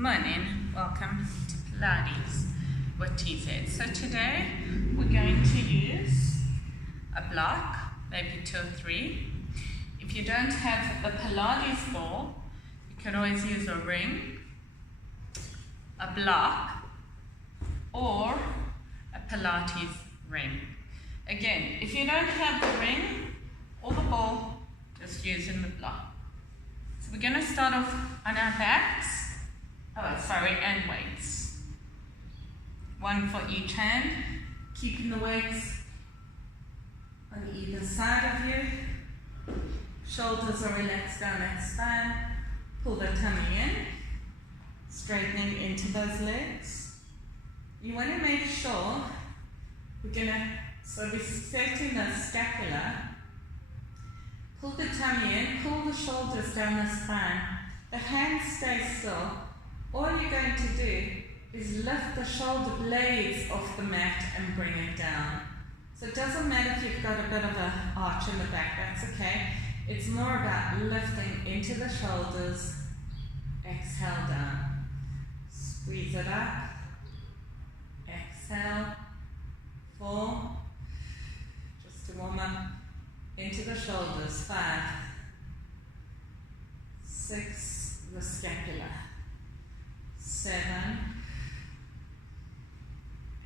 Morning, welcome to Pilates with TZ. So today we're going to use a block, maybe 2 or 3. If you don't have a Pilates ball, you can always use a ring, a block, or a Pilates ring. Again, if you don't have the ring or the ball, just using the block. So we're going to start off on our backs. And weights. One for each hand, keeping the weights on either side of you. Shoulders are relaxed down that spine. Pull the tummy in, straightening into those legs. You want to make sure we're setting the scapula. Pull the tummy in, pull the shoulders down the spine. The hands stay still. All you're going to do is lift the shoulder blades off the mat and bring it down. So it doesn't matter if you've got a bit of an arch in the back, that's okay. It's more about lifting into the shoulders, exhale down. Squeeze it up, exhale, 4, just to warm up, into the shoulders, 5, 6, the scapula. 7,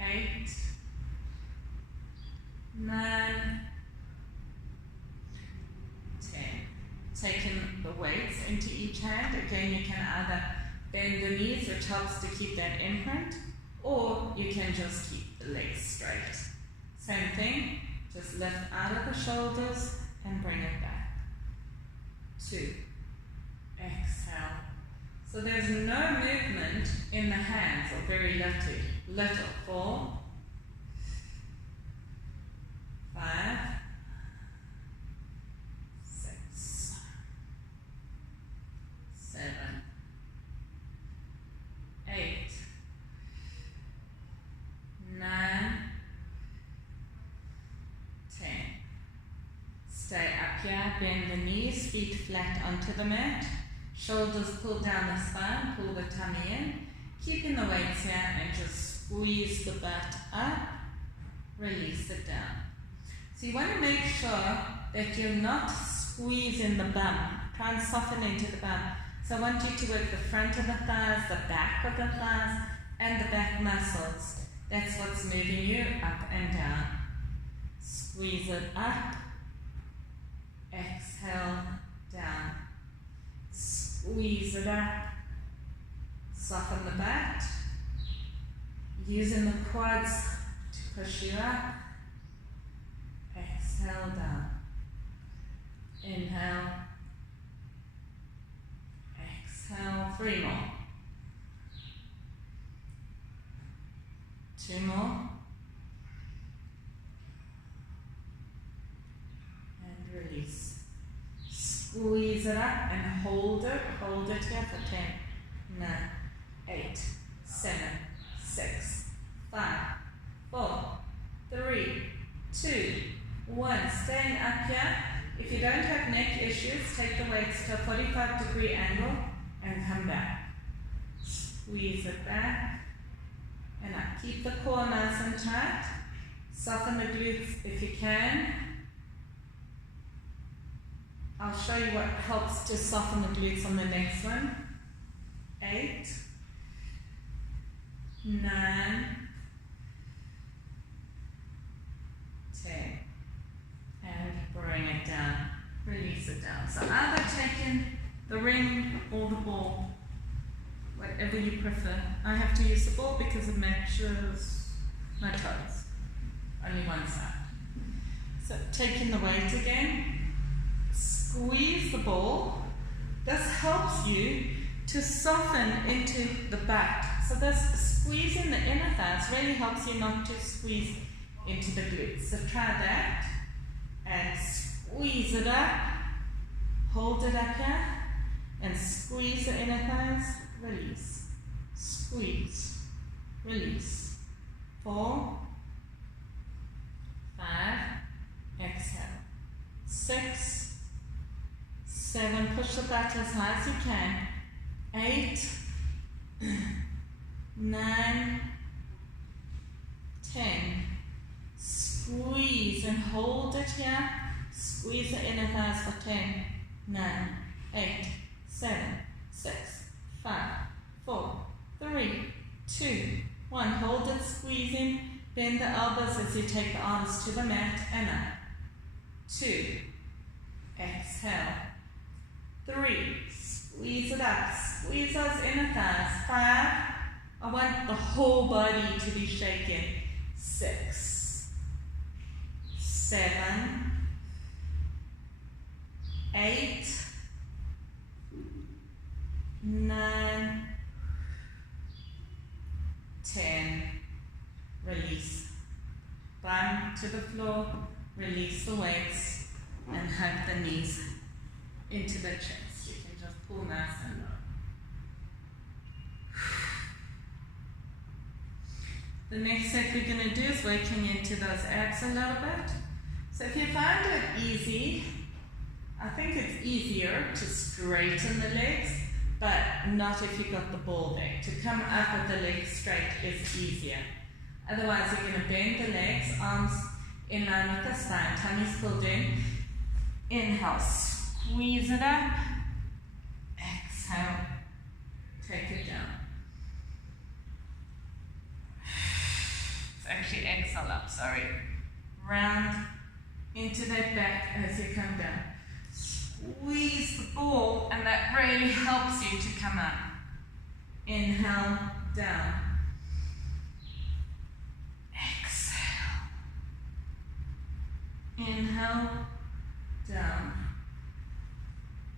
8, 9, 10. Taking the weights into each hand. Again, you can either bend the knees, which helps to keep that imprint, or you can just keep the legs straight. Same thing, just lift out of the shoulders and bring it back. 2, exhale. So there's no movement in the hands, or very little. 4, 5, 6, 7, 8, 9, 10. Stay up here, bend the knees, feet flat onto the mat. Shoulders pull down the spine, pull the tummy in, keeping the weights here and just squeeze the butt up, release it down. So you want to make sure that you're not squeezing the bum. Try and soften into the bum. So I want you to work the front of the thighs, the back of the thighs, and the back muscles. That's what's moving you up and down. Squeeze it up, exhale, down. Squeeze it up, soften the butt, using the quads to push you up, exhale down, inhale, exhale, 3 more, 2 more, and release. Squeeze it up and hold it here for 10, 9, 8, 7, 6, 5, 4, 3, 2, 1. Staying up here. If you don't have neck issues, take the weights to a 45-degree angle and come back. Squeeze it back and up. Keep the core nice and tight. Soften the glutes if you can. I'll show you what helps to soften the glutes on the next one. 8, 9, 10. And bring it down. Release it down. So either taking the ring or the ball, whatever you prefer. I have to use the ball because it matches my toes. Only one side. So taking the weight again. Squeeze the ball. This helps you to soften into the back. So this squeezing the inner thighs really helps you not to squeeze into the glutes. So try that and squeeze it up. Hold it up here and squeeze the inner thighs. Release. Squeeze. Release. 4, 5, exhale. 6, 7, push the butt as high as you can. 8, here. Squeeze the inner thighs for 10, 9, 8, 7, 6, 5, 4, 3, 2, 1. Hold it, squeezing. Bend the elbows as you take the arms to the mat and up. 2. Exhale. 3. Squeeze it up. Squeeze those inner thighs. 5. I want the whole body to be shaken. 6. 7. 8. 9. 10. Release. Bum to the floor. Release the weights and hug the knees into the chest. You can just pull nice and low. The next set we're going to do is working into those abs a little bit. So if you find it easy, I think it's easier to straighten the legs, but not if you've got the ball there. To come up with the legs straight is easier. Otherwise, you're going to bend the legs, arms in line with the spine, tummy's pulled in. Inhale, squeeze it up. Exhale, take it down. It's actually exhale up, sorry. Round into that back as you come down. Squeeze the ball, and that really helps you to come up. Inhale, down. Exhale. Inhale, down.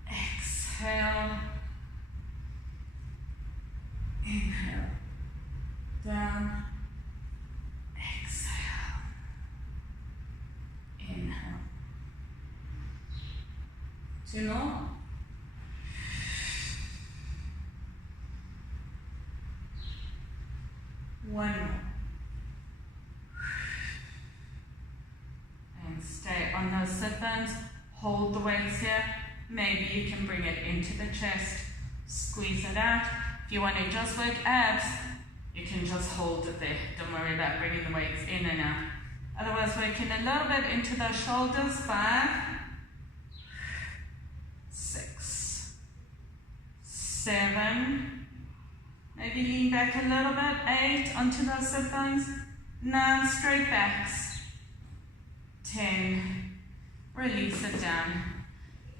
Exhale. Inhale, down. Exhale. Inhale. 2 more. One more. And stay on those sit-bones. Hold the weights here. Maybe you can bring it into the chest. Squeeze it out. If you want to just work abs, you can just hold it there. Don't worry about bringing the weights in and out. Otherwise, working a little bit into those shoulders. 5, 6, 7, maybe lean back a little bit. 8, onto those sit bones. 9, straight backs. 10, release it down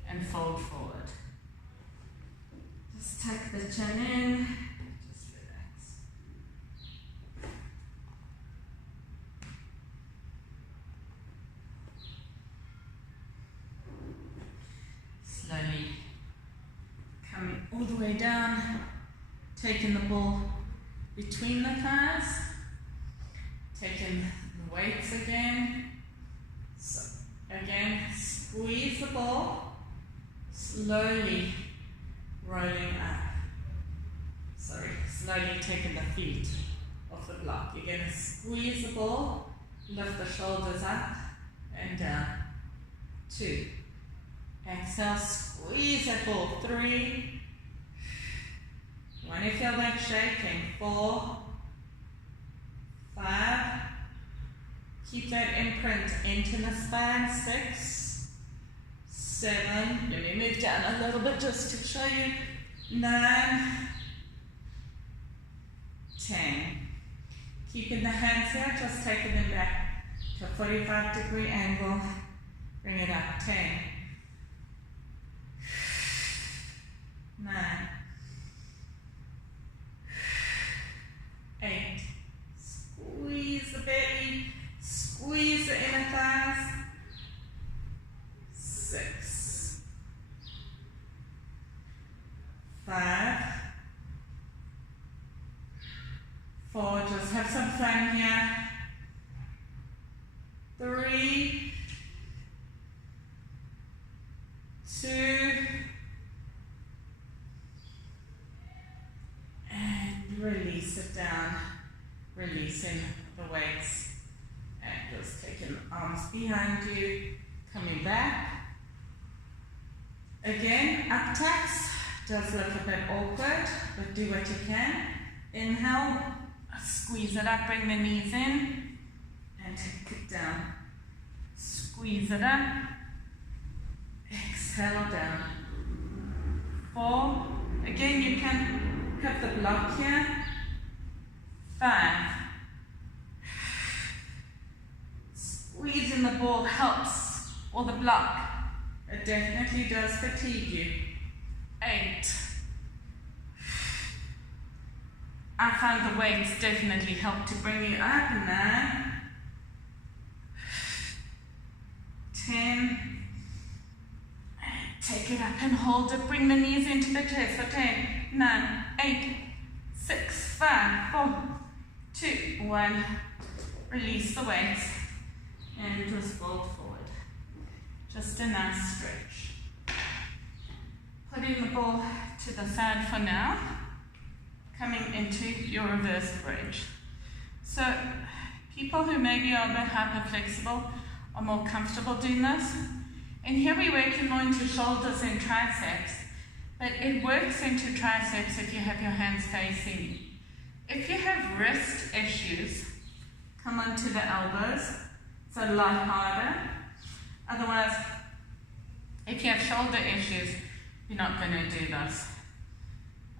and fold forward. Just tuck the chin in. Just relax. Slowly coming all the way down, taking the ball between the thighs, taking the weights again. So again, squeeze the ball, slowly rolling up. Slowly taking the feet off the block. You're going to squeeze the ball, lift the shoulders up and down. 2. Exhale, squeeze that ball. 3. You want to feel that shaking. 4. 5. Keep that imprint into the spine. 6. 7. Let me move down a little bit just to show you. 9. 10. Keeping the hands here, just taking them back to a 45-degree angle. Bring it up. 10. 9. 8. Squeeze the belly. Squeeze the inner thighs. 6. 5. 4. Just have some fun here. 3. 2. And release it down. Releasing the weights. And just taking the arms behind you. Coming back. Again, up taps. Does look a bit awkward, but do what you can. Inhale, squeeze it up, bring the knees in, and take it down. Squeeze it up. Exhale down. 4. Again, you can have the block here. 5. Squeezing the ball helps, or the block. It definitely does fatigue you. 8. I find the weights definitely help to bring you up. 9. 10. Take it up and hold it. Bring the knees into the chest for 10, 9, 8, 6, 5, 4, 2, 1. Release the weights and just fold forward. Just a nice stretch. Putting the ball to the side for now. Coming into your reverse bridge. So people who maybe are a bit hyper-flexible are more comfortable doing this. And here we're working more into shoulders and triceps, but it works into triceps if you have your hands facing you. If you have wrist issues, come onto the elbows. It's a lot harder. Otherwise, if you have shoulder issues, you're not going to do this.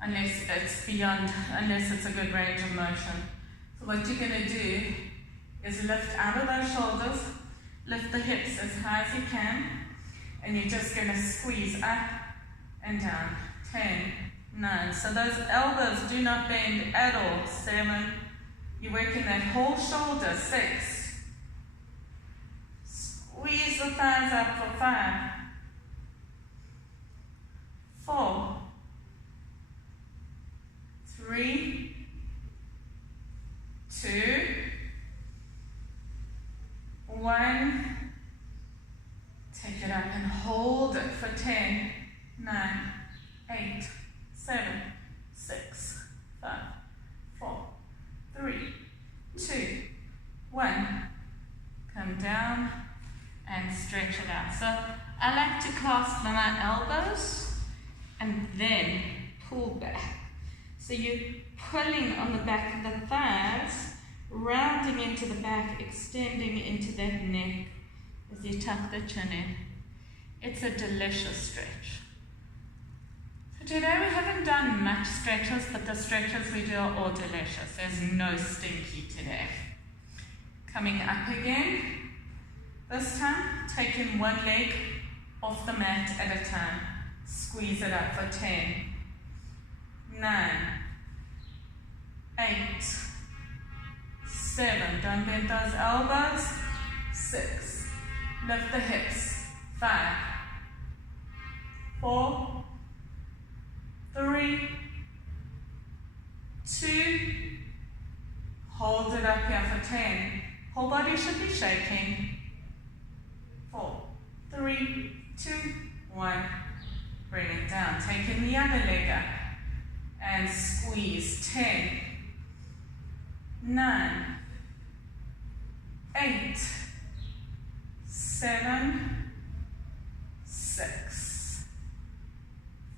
Unless it's a good range of motion. So what you're going to do is lift out of those shoulders, lift the hips as high as you can, and you're just going to squeeze up and down. 10, 9. So those elbows do not bend at all. 7. You're working that whole shoulder. 6. Squeeze the thighs up for 5. 4. 3, 2, 1. Take it up and hold it for 10, 9, 8, 7, 6, 5, 4, 3, 2, 1. Come down and stretch it out. So I like to clasp my elbows and then pull back. So you're pulling on the back of the thighs, rounding into the back, extending into that neck as you tuck the chin in. It's a delicious stretch. So today we haven't done much stretches, but the stretches we do are all delicious. There's no stinky today. Coming up again. This time, taking one leg off the mat at a time. Squeeze it up for 10, 9, 8, 7. Don't bend those elbows. 6. Lift the hips. 5, 4, 3, 2. Hold it up here for 10. Whole body should be shaking. 4, 3, 2, 1. Bring it down. Taking the other leg up and squeeze. 10, 9, 8, 7, 6,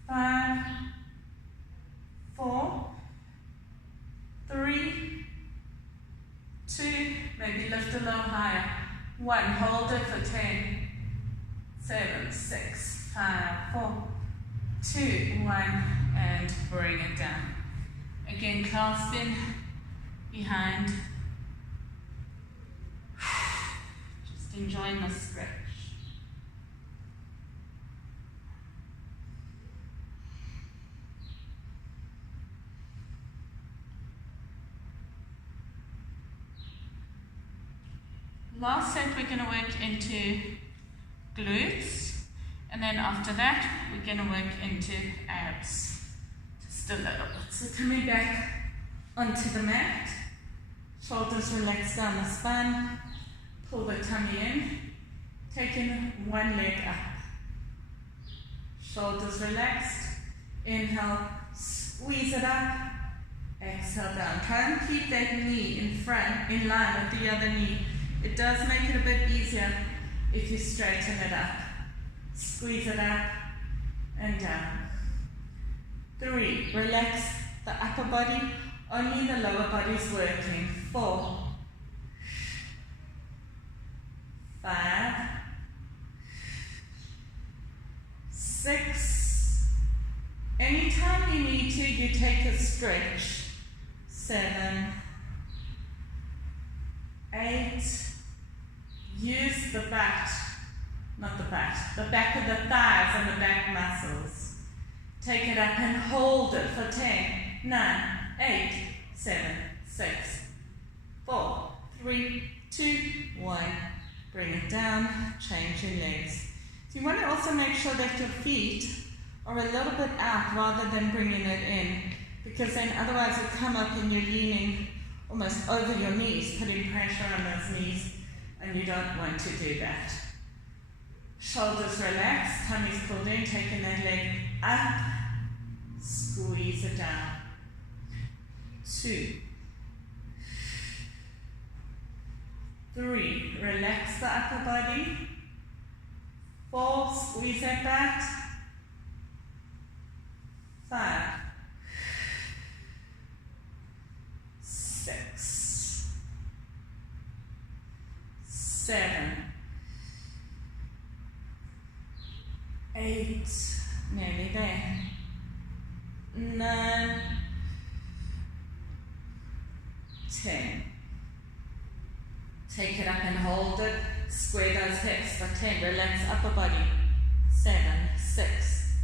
5, 4, 3, 2, maybe lift a little higher. 1, hold it for 10, 7, 6, 5, 4, 2, 1, and bring it down. Again, clasping behind. Just enjoying the stretch. Last set we're going to work into glutes, and then after that we're going to work into abs. Just a little bit. So coming back onto the mat, shoulders relaxed down the spine, pull the tummy in, taking one leg up. Shoulders relaxed, inhale, squeeze it up, exhale down. Try and keep that knee in front, in line with the other knee. It does make it a bit easier if you straighten it up. Squeeze it up and down. 3, relax the upper body, only the lower body's working. 4, 5, 6. Anytime you need to, you take a stretch. 7, 8. Use the back, not the back, the back of the thighs and the back muscles. Take it up and hold it for 10, 9, 8, 7, 6, 4, 3, 2, 1. Bring it down, change your legs. So you want to also make sure that your feet are a little bit out rather than bringing it in, because then otherwise you come up and you're leaning almost over your knees, putting pressure on those knees, and you don't want to do that. Shoulders relaxed, tummy's pulled in, taking that leg up, squeeze it down. 2, 3, relax the upper body. 4, squeeze that back. 5, 6, 7, 8, nearly there. 9, 10. Take it up and hold it. Square those hips for 10. Relax upper body. 7, 6,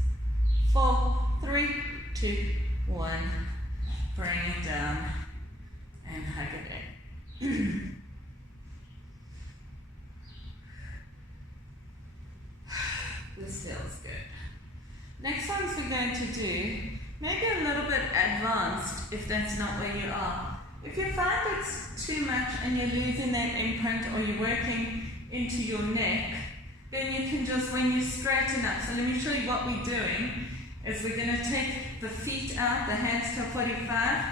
4, 3, 2, 1. Bring it down and hug it in. This feels good. Next ones we're going to do, maybe a little bit advanced if that's not where you are. If you find it's too much and you're losing that imprint or you're working into your neck, then you can just, when you straighten up, so let me show you what we're doing, is we're going to take the feet out, the hands to 45,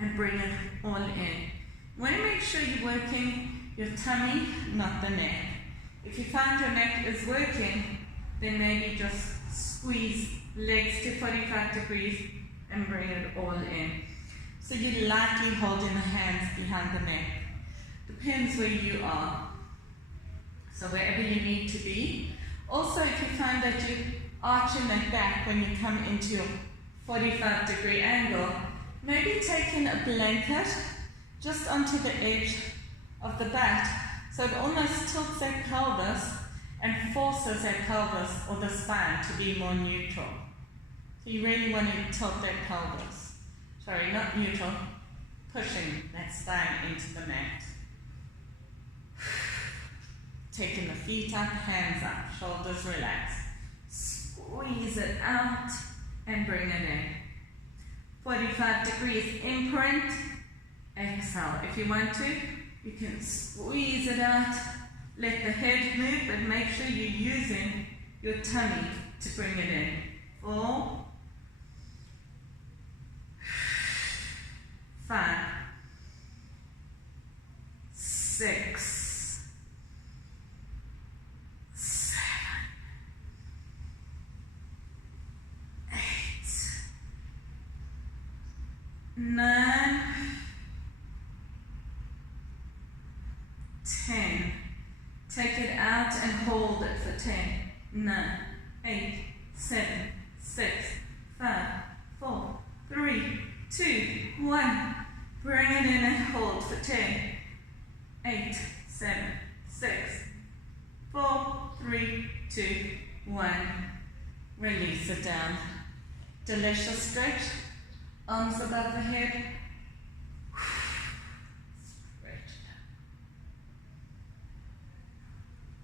and bring it all in. You want to make sure you're working your tummy, not the neck. If you find your neck is working, then maybe just squeeze legs to 45 degrees and bring it all in. So you're lightly holding the hands behind the neck. Depends where you are. So wherever you need to be. Also, if you find that you're arching that back when you come into your 45-degree angle, maybe taking a blanket just onto the edge of the back, so it almost tilts that pelvis and forces that pelvis or the spine to be more neutral. So you really want to tilt that pelvis. Sorry, not neutral, pushing that spine into the mat. Taking the feet up, hands up, shoulders relaxed. Squeeze it out and bring it in. 45 degrees imprint. Exhale. If you want to, you can squeeze it out. Let the head move, but make sure you're using your tummy to bring it in. 4, 5, 6, 7, 8, 9, 10. Take it out and hold it for 10, 9, 8, 7, 6, 5, 4, 3, 2, 1. Bring it in and hold for 10, 8, 7, 6, 4, 3, 2, 1. Release it down. Delicious stretch. Arms above the head.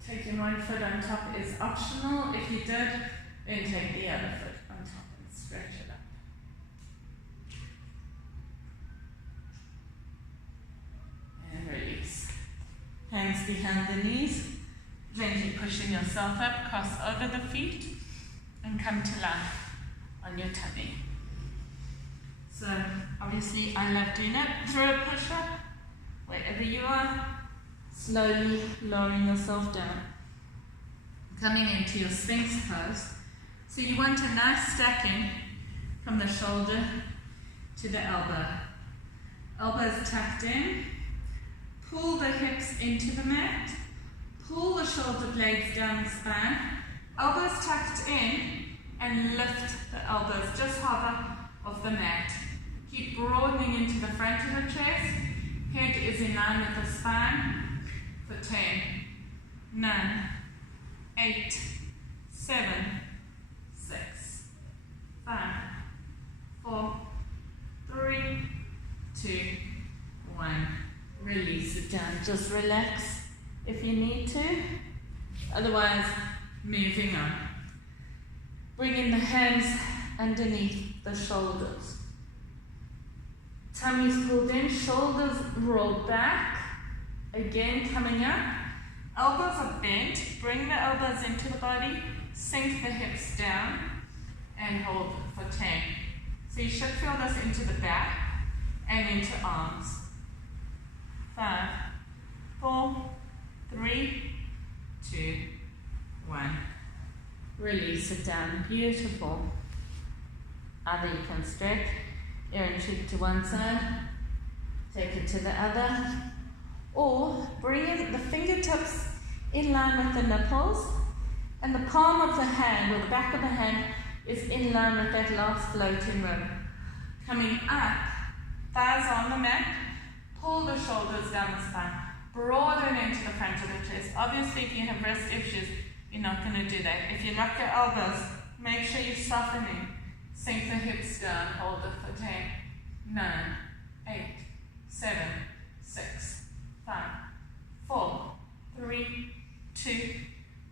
Taking one foot on top is optional. If you did, then take the other foot on top and stretch it up. And release. Hands behind the knees. Gently pushing yourself up, cross over the feet, and come to life on your tummy. So, obviously, I love doing it. Throw a push-up, wherever you are. Slowly lowering yourself down. Coming into your Sphinx pose. So you want a nice stacking from the shoulder to the elbow. Elbows tucked in. Pull the hips into the mat. Pull the shoulder blades down the spine, elbows tucked in, and lift the elbows, just hover off the mat. Keep broadening into the front of the chest. Head is in line with the spine for 10, 9, 8, 7, 6, 5, 4, 3, 2, 1. Release it down. Just relax if you need to. Otherwise, moving on. Bringing the hands underneath the shoulders. Tummy's pulled in, shoulders rolled back. Again, coming up. Elbows are bent. Bring the elbows into the body. Sink the hips down and hold for 10. So you should feel this into the back and into arms. 5, 4, 3, 2, 1. Release it down. Beautiful. Either you can stretch ear and cheek to one side, take it to the other, or bring the fingertips in line with the nipples, and the palm of the hand, or the back of the hand, is in line with that last floating rib. Coming up, thighs on the mat, pull the shoulders down the spine, broaden into the front of the chest. Obviously, if you have wrist issues, you're not going to do that. If you lock your elbows, make sure you're softening. Sink the hips down, hold it for 10, 9, 8, 7, 6, 5, 4, 3, 2,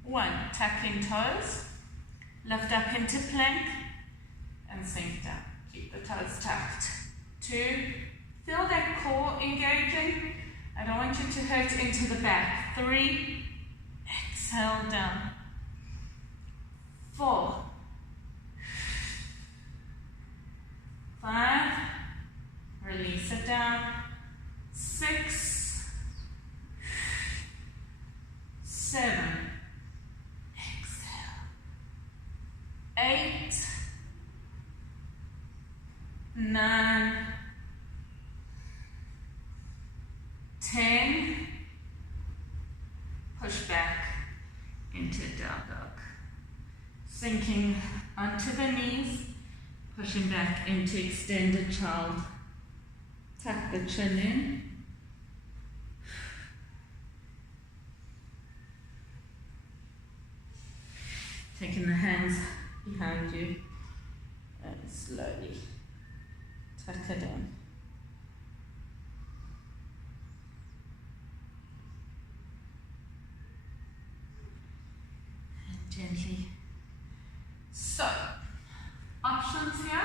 1. Tuck in toes, lift up into plank, and sink down. Keep the toes tucked. 2, feel that core engaging. I don't want you to hurt into the back. 3, exhale down. 4, 5, release it down. 6, 7, exhale. 8, 9, 10, push back into down dog. Sinking onto the knees, pushing back into extended child. Tuck the chin in. Taking the hands behind you and slowly tuck it in. And gently. So, options here.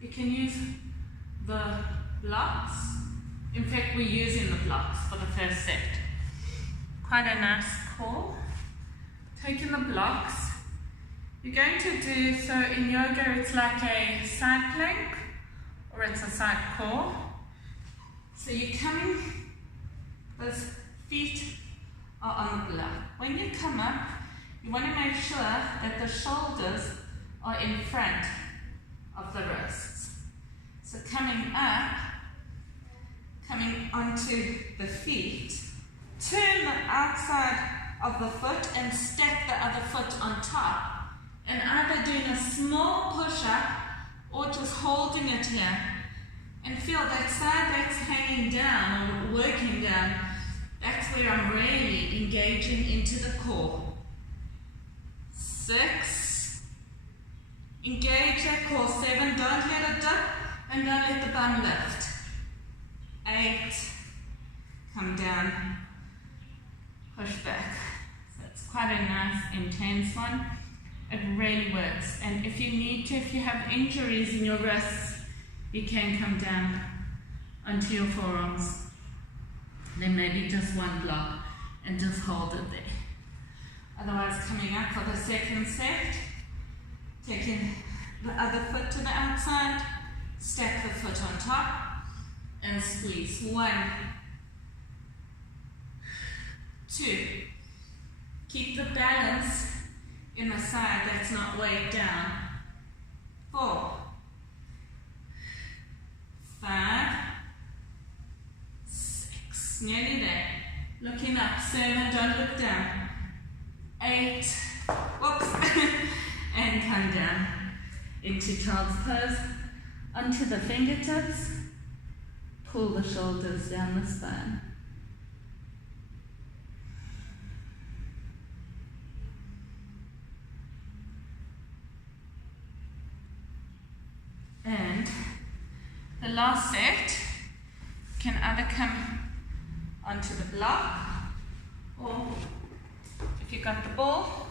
You can use the blocks. In fact, we're using the blocks for the first set. Quite a nice core. Taking the blocks. You're going to do, so in yoga it's like a side plank or it's a side core. So you're coming, those feet are on the block. When you come up, you want to make sure that the shoulders are in front of the wrists. So coming up, coming onto the feet, turn the outside of the foot and stack the other foot on top. And either doing a small push-up or just holding it here. And feel that side that's hanging down or working down, that's where I'm really engaging into the core. 6, engage that core. 7, don't let it dip and don't let the bum lift. 8, come down, push back. So it's quite a nice, intense one. It really works. And if you need to, if you have injuries in your wrists, you can come down onto your forearms. Then maybe just one block and just hold it there. Otherwise, coming up for the second set, taking the other foot to the outside, stack the foot on top, and squeeze. 1, 2. Keep the balance in the side that's not weighed down. 4, 5, 6. Nearly there. looking up, 7, don't look down, 8, whoops, and come down into child's pose, onto the fingertips, pull the shoulders down the spine. And the last set can either come onto the block, or if you've got the ball,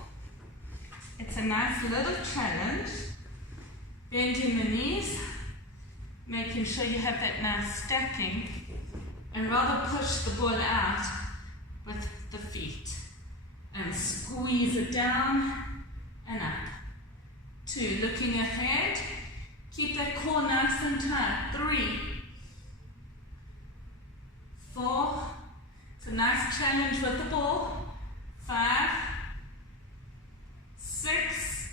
it's a nice little challenge, bending the knees, making sure you have that nice stacking, and rather push the ball out with the feet and squeeze it down and up. 2, looking ahead, keep that core nice and tight. 3, 4, it's a nice challenge with the ball. 5, 6,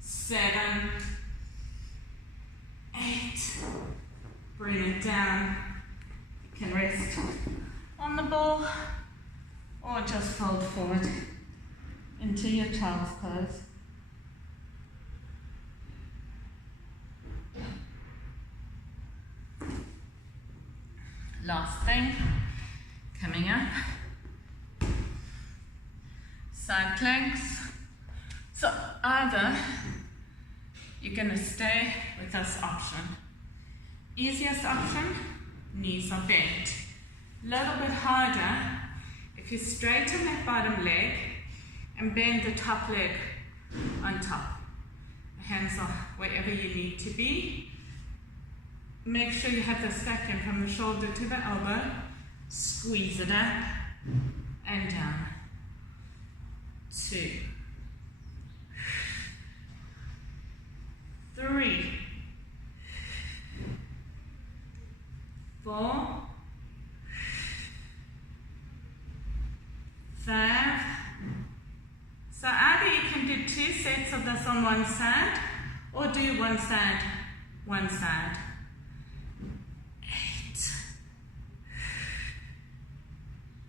7, 8, bring it down. You can rest on the ball or just fold forward into your child's pose. Last thing, coming up, side planks. So either you're going to stay with this option. Easiest option, knees are bent. A little bit harder if you straighten that bottom leg and bend the top leg on top. The hands are wherever you need to be. Make sure you have the stacking from the shoulder to the elbow. Squeeze it up and down. 2, 3, 4, 5. So either you can do 2 sets of this on one side, or do one side, one side. 8,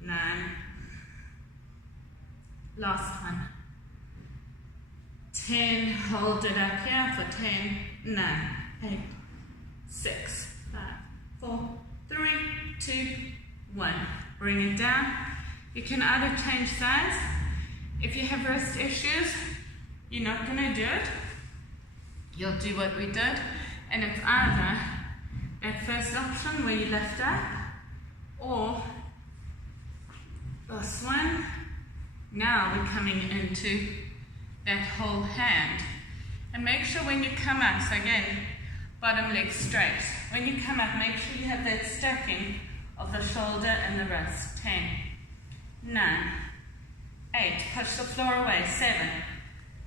9, last one, 10, hold it up here for 10, 9, 8, 6, 5, 4, 3, 2, 1, bring it down. You can either change sides. If you have wrist issues, you're not going to do it, you'll do what we did, and it's either that first option where you lift up, or this one. Now we're coming into that whole hand. And make sure when you come up, so again, bottom leg straight. When you come up, make sure you have that stacking of the shoulder and the wrist. 10, 9, 8, push the floor away. 7,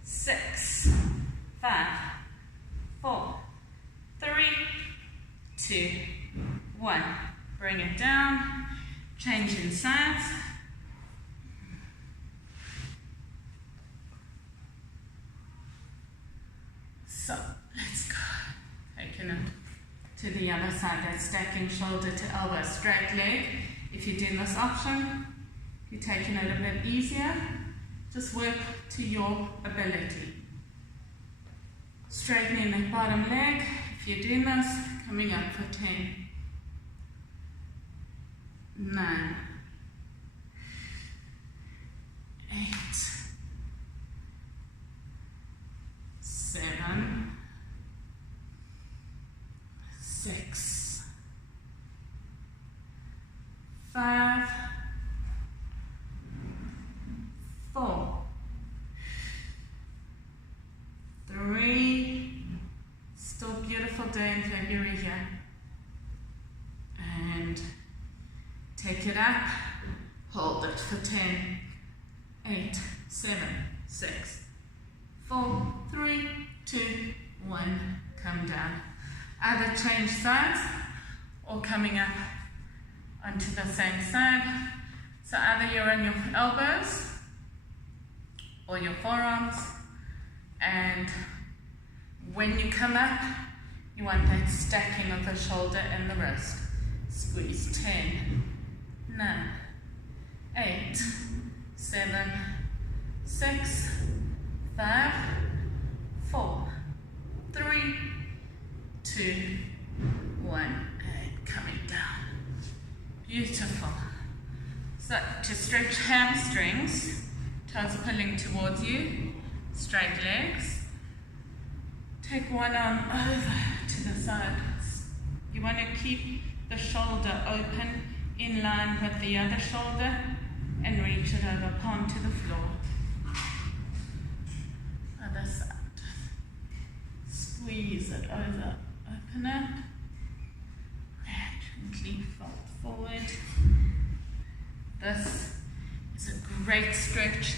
6, 5, 4, 3, 2, 1. Bring it down, changing sides. So, let's go. Taking it to the other side, that stacking shoulder to elbow, straight leg. If you're doing this option, you're taking it a bit easier. Just work to your ability. Straightening that bottom leg. If you're doing this, coming up for 10, 9, 8, 7, 6, 5, 4, 3, still beautiful day in February here, and take it up, hold it for 10, 8, 7, 6, 4, 3, 2, 1, come down. Either change sides or coming up onto the same side. So either you're on your elbows or your forearms, and when you come up, you want that stacking of the shoulder and the wrist. Squeeze. 10, 9, 8, 7, 6, 5, 4, 3, 2, 1, and coming down. Beautiful. So to stretch hamstrings, toes pulling towards you, straight legs. Take one arm over to the sides. You want to keep the shoulder open in line with the other shoulder and reach it over, palm to the floor. Other side. Squeeze it over, open up. And gently fold forward. This is a great stretch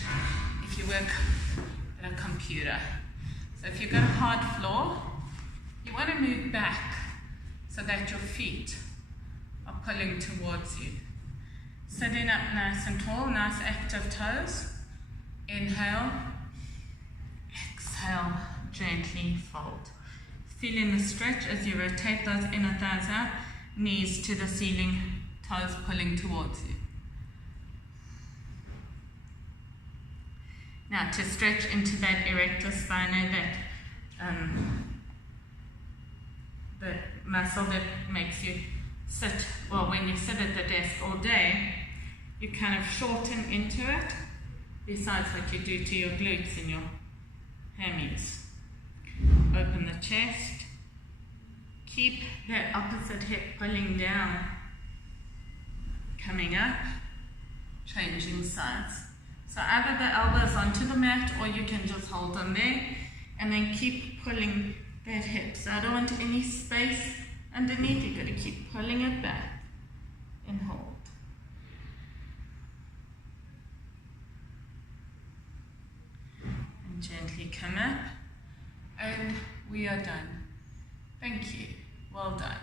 if you work at a computer. So if you've got a hard floor, you want to move back so that your feet are pulling towards you. Sitting up nice and tall, nice active toes. Inhale, exhale, gently fold. Feeling the stretch as you rotate those inner thighs out, knees to the ceiling, toes pulling towards you. Now to stretch into that erector spinae, that muscle that makes you sit, well, when you sit at the desk all day, you kind of shorten into it, besides what you do to your glutes and your hammies. Open the chest, keep that opposite hip pulling down, coming up, changing sides. So either the elbows onto the mat or you can just hold them there and then keep pulling that hip. So I don't want any space underneath, you've got to keep pulling it back and hold. And gently come up and we are done. Thank you. Well done.